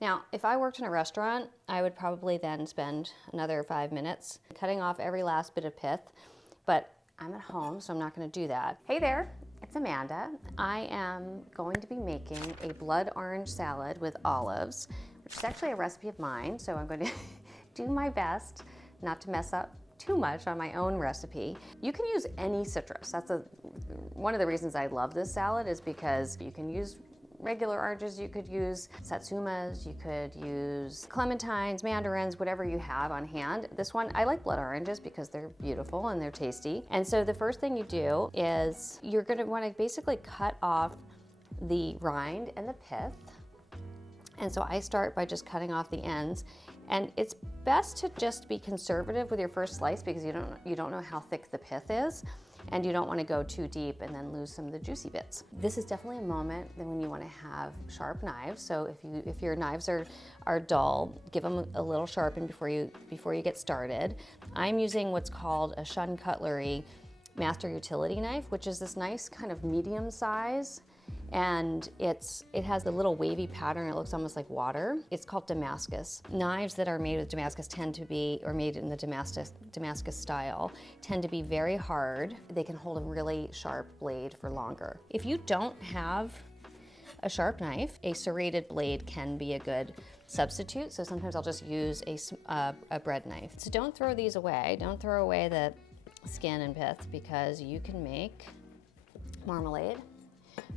Now, if I worked in a restaurant, I would probably then spend another 5 minutes cutting off every last bit of pith, but I'm at home, so I'm not gonna do that. Hey there, it's Amanda. I am going to be making a blood orange salad with olives, which is actually a recipe of mine, so I'm going to do my best not to mess up too much on my own recipe. You can use any citrus. That's one of the reasons I love this salad, is because you can use regular oranges, you could use satsumas, you could use clementines, mandarins, whatever you have on hand. This one, I like blood oranges because they're beautiful and they're tasty. And so the first thing you do is you're gonna wanna basically cut off the rind and the pith. And so I start by just cutting off the ends. And it's best to just be conservative with your first slice because you don't know how thick the pith is, and you don't want to go too deep and then lose some of the juicy bits. This is definitely a moment when you want to have sharp knives. So if your knives are dull, give them a little sharpen before you get started. I'm using what's called a Shun cutlery master utility knife, which is this nice kind of medium size. And it has a little wavy pattern. It looks almost like water. It's called Damascus. Knives that are made with Damascus tend to be, or made in the Damascus style, tend to be very hard. They can hold a really sharp blade for longer. If you don't have a sharp knife, a serrated blade can be a good substitute. So sometimes I'll just use a bread knife. So don't throw these away. Don't throw away the skin and pith, because you can make marmalade,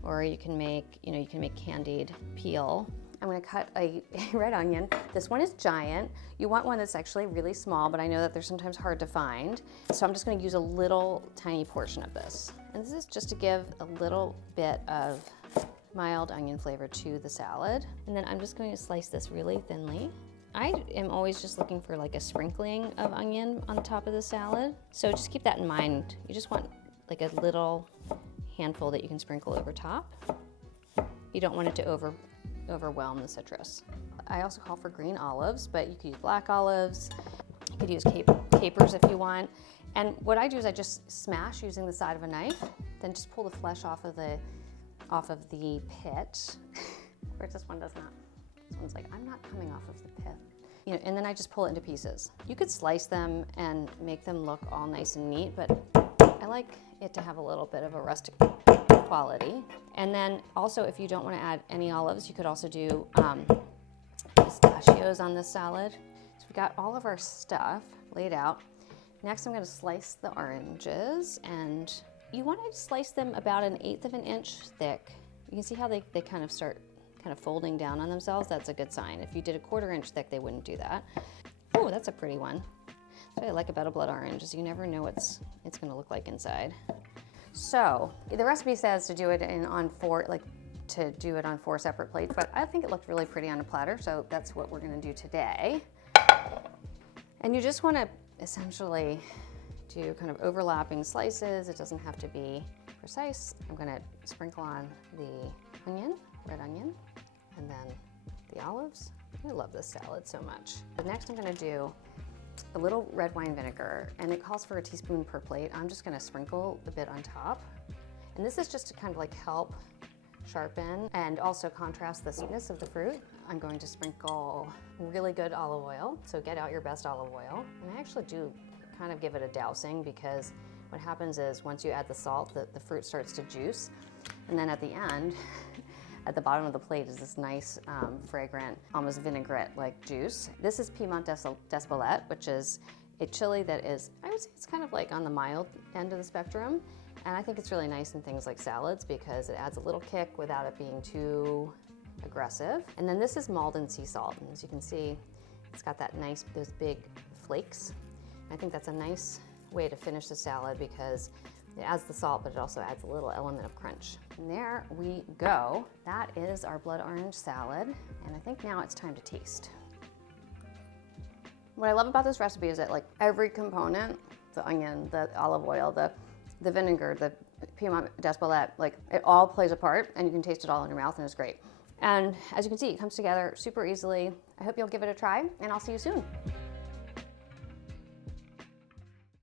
or you can make candied peel. I'm gonna cut a red onion. This one is giant. You want one that's actually really small, but I know that they're sometimes hard to find. So I'm just gonna use a little tiny portion of this. And this is just to give a little bit of mild onion flavor to the salad. And then I'm just going to slice this really thinly. I am always just looking for like a sprinkling of onion on the top of the salad. So just keep that in mind. You just want like a little handful that you can sprinkle over top. You don't want it to overwhelm the citrus. I also call for green olives, but you could use black olives. You could use capers if you want. And what I do is I just smash using the side of a knife, then just pull the flesh off of the pit. Whereas this one does not. This one's like, I'm not coming off of the pit. And then I just pull it into pieces. You could slice them and make them look all nice and neat, but I like it to have a little bit of a rustic quality. And then also, if you don't want to add any olives, you could also do pistachios on this salad. So we got all of our stuff laid out. Next, I'm going to slice the oranges, and you want to slice them about 1/8 of an inch thick. You can see how they kind of start folding down on themselves. That's a good sign. If you did 1/4 inch thick, they wouldn't do that. Oh, that's a pretty one. What I like about a blood orange is you never know what it's going to look like inside. So the recipe says to do it on 4 separate plates, but I think it looked really pretty on a platter, so that's what we're going to do today. And you just want to essentially do kind of overlapping slices. It doesn't have to be precise. I'm going to sprinkle on the onion, red onion, and then the olives. I love this salad so much. Next, I'm going to do a little red wine vinegar, and it calls for 1 teaspoon per plate. I'm just going to sprinkle a bit on top. And this is just to kind of like help sharpen and also contrast the sweetness of the fruit. I'm going to sprinkle really good olive oil, so get out your best olive oil. And I actually do kind of give it a dousing, because what happens is once you add the salt, the fruit starts to juice. And then at the end, at the bottom of the plate is this nice, fragrant, almost vinaigrette-like juice. This is Piedmont d'Espelette, which is a chili that is, I would say it's kind of like on the mild end of the spectrum. And I think it's really nice in things like salads because it adds a little kick without it being too aggressive. And then this is Malden sea salt. And as you can see, it's got those big flakes. I think that's a nice way to finish the salad because it adds the salt, but it also adds a little element of crunch. And there we go. That is our blood orange salad. And I think now it's time to taste. What I love about this recipe is that like every component, the onion, the olive oil, the vinegar, the Piedmont d'Espelette, like it all plays a part, and you can taste it all in your mouth, and it's great. And as you can see, it comes together super easily. I hope you'll give it a try, and I'll see you soon.